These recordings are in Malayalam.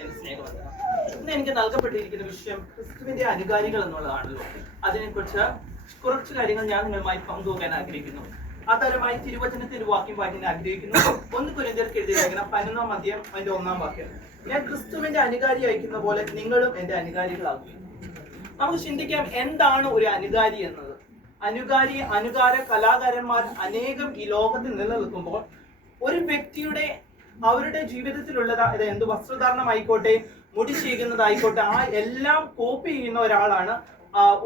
എന്റെ സ്നേഹവന്ദനം. ഇന്ന് എനിക്ക് നൽകപ്പെട്ടിരിക്കുന്ന വിഷയം ക്രിസ്തുവിന്റെ അനുകാരികൾ എന്നുള്ളതാണല്ലോ. അതിനെക്കുറിച്ച് കുറച്ച് കാര്യങ്ങൾ ഞാൻ നിങ്ങളുമായി പങ്കുവെക്കാൻ ആഗ്രഹിക്കുന്നു. ആധാരമായി തിരുവചനത്തിന്റെ വാക്യം വായിക്കാൻ ആഗ്രഹിക്കുന്നു. 1 കൊരിന്ത്യർക്ക് എഴുതിയ ലേഖനം 11-ാം അധ്യായം അതിന്റെ 1-ാം വാക്യം. ഞാൻ ക്രിസ്തുവിന്റെ അനുകാരി അയക്കുന്ന പോലെ നിങ്ങളും എന്റെ അനുകാരികളാകും. നമുക്ക് ചിന്തിക്കാം, എന്താണ് ഒരു അനുകാരി എന്നത്. അനുകാര കലാകാരന്മാർ അനേകം ഈ ലോകത്തിൽ നിലനിൽക്കുമ്പോൾ ഒരു വ്യക്തിയുടെ അവരുടെ ജീവിതത്തിലുള്ളത് എന്ത് വസ്ത്രധാരണമായിക്കോട്ടെ, മുടി ചെയ്യുന്നതായിക്കോട്ടെ, ആ എല്ലാം കോപ്പി ചെയ്യുന്ന ഒരാളാണ്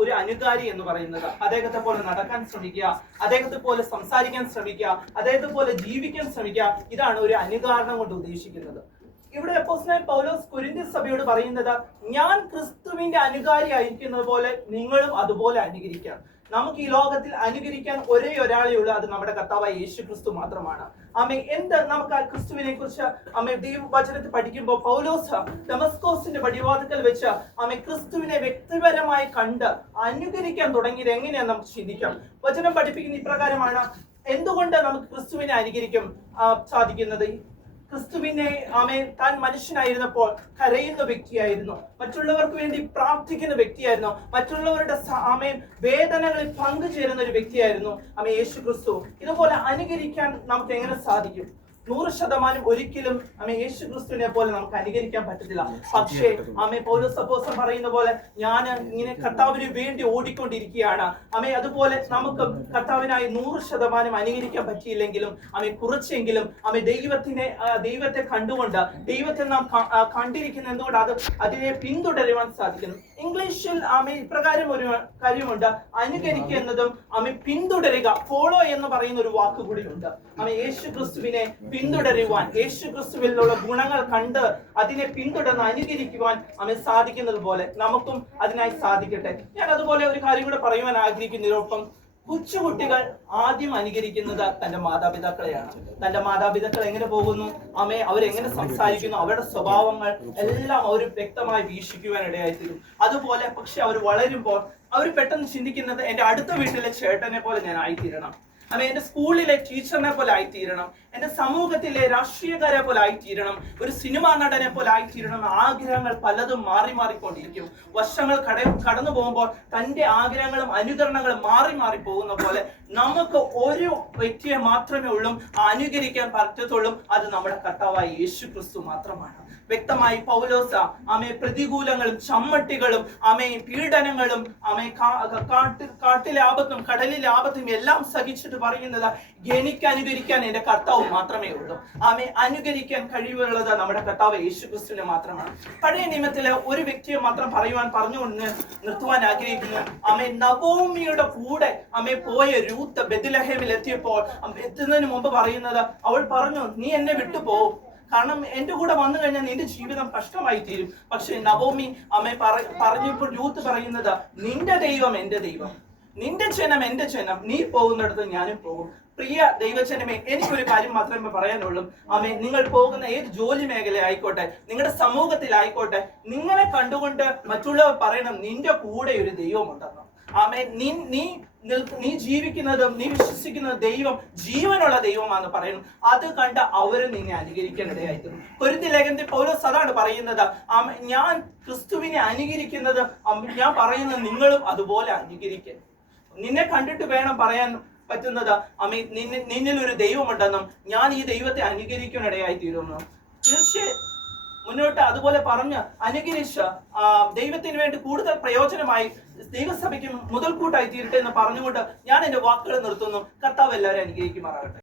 ഒരു അനുകാരി എന്ന് പറയുന്നത്. അദ്ദേഹത്തെ പോലെ നടക്കാൻ ശ്രമിക്കുക, അദ്ദേഹത്തെ പോലെ സംസാരിക്കാൻ ശ്രമിക്കുക, അദ്ദേഹത്തെ പോലെ ജീവിക്കാൻ ശ്രമിക്കുക. ഇതാണ് ഒരു അനുകാരണം കൊണ്ട് ഉദ്ദേശിക്കുന്നത്. ഇവിടെ അപ്പോസ്തലനായ പൗലോസ് കൊരിന്ത്യർ സഭയോട് പറയുന്നത്, ഞാൻ ക്രിസ്തുവിന്റെ അനുകാരി ആയിരിക്കുന്നത് പോലെ നിങ്ങളും അതുപോലെ അനുകരിക്കാം. നമുക്ക് ഈ ലോകത്തിൽ അനുകരിക്കാൻ ഒരേ ഒരാളേ ഉള്ളൂ, അത് നമ്മുടെ കർത്താവായ യേശു ക്രിസ്തു മാത്രമാണ്. എന്ത് നമുക്ക് ആ ക്രിസ്തുവിനെ കുറിച്ച് ദൈവവചനത്തിൽ പഠിക്കുമ്പോൾ പൗലോസ് ദമസ്കോസിന്റെ പടിവാതിക്കൽ വെച്ച് ക്രിസ്തുവിനെ വ്യക്തിപരമായി കണ്ട് അനുകരിക്കാൻ തുടങ്ങിയത് എങ്ങനെയാന്ന് നമുക്ക് ചിന്തിക്കാം. വചനം പഠിപ്പിക്കുന്ന ഇപ്രകാരമാണ്. എന്തുകൊണ്ട് നമുക്ക് ക്രിസ്തുവിനെ അനുകരിക്കാൻ സാധിക്കുന്നത്? ക്രിസ്തുവിനെ താൻ മനുഷ്യനായിരുന്നപ്പോൾ കരയുന്ന വ്യക്തിയായിരുന്നു, മറ്റുള്ളവർക്ക് വേണ്ടി പ്രാർത്ഥിക്കുന്ന വ്യക്തിയായിരുന്നു, മറ്റുള്ളവരുടെ വേദനകളിൽ പങ്കുചേരുന്ന ഒരു വ്യക്തിയായിരുന്നു യേശു ക്രിസ്തു. ഇതുപോലെ അനുകരിക്കാൻ നമുക്ക് എങ്ങനെ സാധിക്കും? 100% ഒരിക്കലും യേശു ക്രിസ്തുവിനെ പോലെ നമുക്ക് അനുകരിക്കാൻ പറ്റത്തില്ല. പക്ഷേ പൗലോസ് അപ്പോസ്തലൻ പറയുന്ന പോലെ, ഞാൻ ഇങ്ങനെ കർത്താവിന് വേണ്ടി ഓടിക്കൊണ്ടിരിക്കുകയാണ്. അതുപോലെ നമുക്ക് കർത്താവിനായി 100% അനുകരിക്കാൻ പറ്റിയില്ലെങ്കിലും കുറച്ചെങ്കിലും ദൈവത്തെ കണ്ടുകൊണ്ട് ദൈവത്തെ നാം കണ്ടിരിക്കുന്ന എന്തുകൊണ്ട് അതിനെ പിന്തുടരുവാൻ സാധിക്കുന്നു. ഇംഗ്ലീഷിൽ ഇപ്രകാരം ഒരു കാര്യമുണ്ട്, അനുകരിക്കുക എന്നതും പിന്തുടരുക, ഫോളോ എന്ന് പറയുന്ന ഒരു വാക്ക് കൂടി ഉണ്ട്. യേശു ക്രിസ്തുവിനെ പിന്തുടരുവാൻ, യേശു ക്രിസ്തുവിലുള്ള ഗുണങ്ങൾ കണ്ട് അതിനെ പിന്തുടർന്ന് അനുകരിക്കുവാൻ സാധിക്കുന്നത് പോലെ നമുക്കും അതിനായി സാധിക്കട്ടെ. ഞാൻ അതുപോലെ ഒരു കാര്യം കൂടെ പറയുവാൻ ആഗ്രഹിക്കുന്നതിനൊപ്പം, കൊച്ചുകുട്ടികൾ ആദ്യം അനുകരിക്കുന്നത് തന്റെ മാതാപിതാക്കളെയാണ്. തന്റെ മാതാപിതാക്കൾ എങ്ങനെ പോകുന്നു, അവരെങ്ങനെ സംസാരിക്കുന്നു, അവരുടെ സ്വഭാവങ്ങൾ എല്ലാം അവർ വ്യക്തമായി വീക്ഷിക്കുവാൻ ഇടയായിത്തീരും. അതുപോലെ പക്ഷെ അവർ വളരുമ്പോൾ അവർ പെട്ടെന്ന് ചിന്തിക്കുന്നത്, എന്റെ അടുത്ത വീട്ടിലെ ചേട്ടനെ പോലെ ഞാൻ ആയിത്തീരണം, എന്റെ സ്കൂളിലെ ടീച്ചറിനെ പോലെ ആയിത്തീരണം, എന്റെ സമൂഹത്തിലെ രാഷ്ട്രീയക്കാരെ പോലെ ആയിത്തീരണം, ഒരു സിനിമാ നടനെ പോലെ ആയിത്തീരണം. ആഗ്രഹങ്ങൾ പലതും മാറിക്കൊണ്ടിരിക്കും. വർഷങ്ങൾ കടന്നു പോകുമ്പോൾ തന്റെ ആഗ്രഹങ്ങളും അനുകരണങ്ങളും മാറി പോകുന്ന പോലെ നമുക്ക് ഒരു വ്യക്തിയെ മാത്രമേ ഉള്ളൂ അനുകരിക്കാൻ പറ്റത്തുള്ളൂ, അത് നമ്മുടെ കർത്താവായ യേശു ക്രിസ്തു മാത്രമാണ്. വ്യക്തമായി പൗലോസ് പ്രതികൂലങ്ങളും ചമ്മട്ടികളും പീഡനങ്ങളും കാട്ടിലെ ആപത്തും കടലിലെ ആപത്തും എല്ലാം സഹിച്ചിട്ട് പറയുന്നത്, എനിക്ക് അനുകരിക്കാൻ എന്റെ കർത്താവ് മാത്രമേ ഉള്ളൂ. അനുകരിക്കാൻ കഴിവുള്ളത് നമ്മുടെ കർത്താവ് യേശു ക്രിസ്തുവിനെ മാത്രമാണ്. പഴയ നിയമത്തിലെ ഒരു വ്യക്തിയെ മാത്രം പറഞ്ഞുകൊണ്ട് നിർത്തുവാൻ ആഗ്രഹിക്കുന്നു. നവോമിയുടെ കൂടെ പോയ രൂത്ത് ബെത്ലഹേമിൽ എത്തിയപ്പോൾ എത്തുന്നതിന് മുമ്പ് പറയുന്നത്, അവൾ പറഞ്ഞു, നീ എന്നെ വിട്ടുപോകും, കാരണം എന്റെ കൂടെ വന്നു കഴിഞ്ഞാൽ നിന്റെ ജീവിതം കഷ്ടമായി തീരും. പക്ഷെ നവോമി പറഞ്ഞപ്പോൾ രൂത്ത് പറയുന്നത്, നിന്റെ ദൈവം എന്റെ ദൈവം, നിന്റെ ജനം എന്റെ ജനം, നീ പോകുന്നിടത്ത് ഞാനും പോകും. പ്രിയ ദൈവജനമേ, എനിക്കൊരു കാര്യം മാത്രമേ പറയാനുള്ളൂ. നിങ്ങൾ പോകുന്ന ഏത് ജോലി മേഖല ആയിക്കോട്ടെ, നിങ്ങളുടെ സമൂഹത്തിലായിക്കോട്ടെ, നിങ്ങളെ കണ്ടുകൊണ്ട് മറ്റുള്ളവർ പറയണം, നിന്റെ കൂടെ ഒരു ദൈവമുണ്ടെന്ന്. നീ ജീവിക്കുന്നതും നീ വിശ്വസിക്കുന്ന ദൈവം ജീവനുള്ള ദൈവമാണെന്ന് പറയുന്നു. അത് കണ്ട് അവരും നിന്നെ അനുകരിക്കാൻ ഇടയായിത്തീരും. കൊരിന്ത്യർ ലേഖനത്തിൽ പൗലോസ് അതാണ് പറയുന്നത്, ഞാൻ ക്രിസ്തുവിനെ അനുകരിക്കുന്നത്, ഞാൻ പറയുന്നത് നിങ്ങളും അതുപോലെ അനുകരിക്കുക. നിന്നെ കണ്ടിട്ട് വേണം പറയാൻ പറ്റുന്നത്, നിന്നിൽ ഒരു ദൈവമുണ്ടെന്നും ഞാൻ ഈ ദൈവത്തെ അനുകരിക്കാൻ ഇടയായിത്തീരുമെന്നും. തീർച്ചയായും മുന്നോട്ട് അതുപോലെ പറഞ്ഞ് അനുകരിച്ച് ദൈവത്തിന് വേണ്ടി കൂടുതൽ പ്രയോജനമായി ദൈവസഭയ്ക്ക് മുതൽക്കൂട്ടായി തീരട്ടെ എന്ന് പറഞ്ഞുകൊണ്ട് ഞാൻ എന്റെ വാക്കുകൾ നിർത്തുന്നു. കർത്താവ് എല്ലാവരും അനുഗ്രഹിക്കുമാറാകട്ടെ.